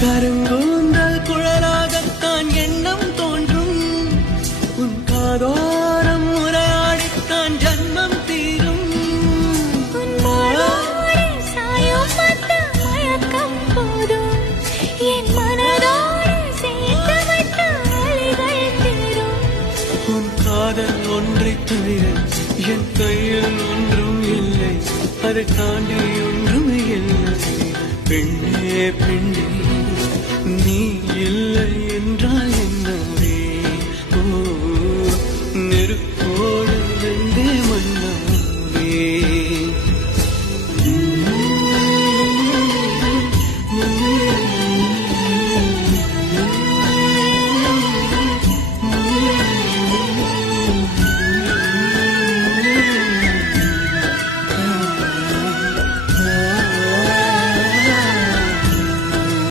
கருங்கூந்தல் குழலாகத்தான் எண்ணம் தோன்றும். உன் காதோரம் உரையாடித்தான் ஜன்மம் தீரும். உன் காதல் ஒன்றை தவிர என் கையில் ஒன்றும் இல்லை, அதை தாண்டி ஒன்றும் இல்லை. பெண்ணே பெண்ணே, நீ இல்லை என்றால்